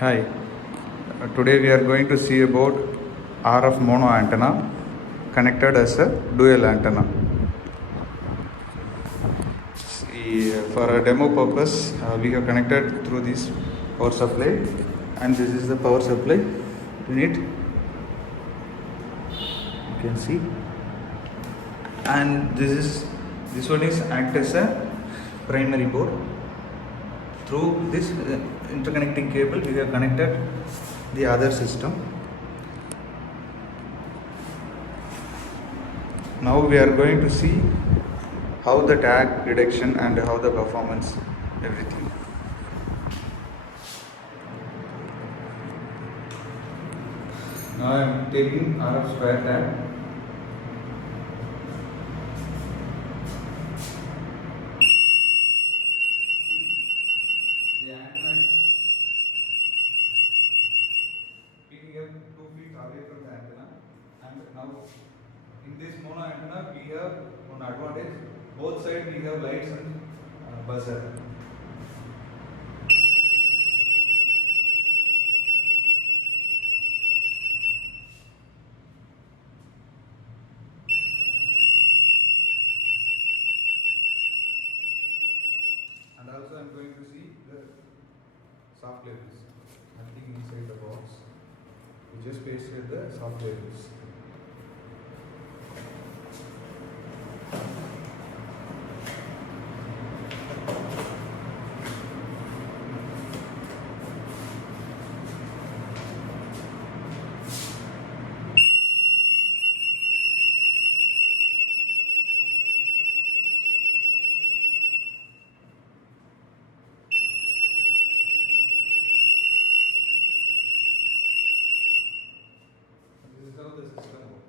Hi, today we are going to see about RF mono antenna connected as a dual antenna. See, for a demo purpose, we have connected through this power supply, and this is the power supply unit. You can see, and this one is act as a primary board. Through this interconnecting cable, we have connected the other system. Now we are going to see how the tag detection and how the performance, everything. Now I am taking RF square tag. The antenna picking up 2 feet away from the antenna, and now in this mono antenna we have one advantage. Both sides we have lights and buzzer. And also I am going to see the soft labels. Nothing inside the box. We just pasted the soft labels. This is how the system works.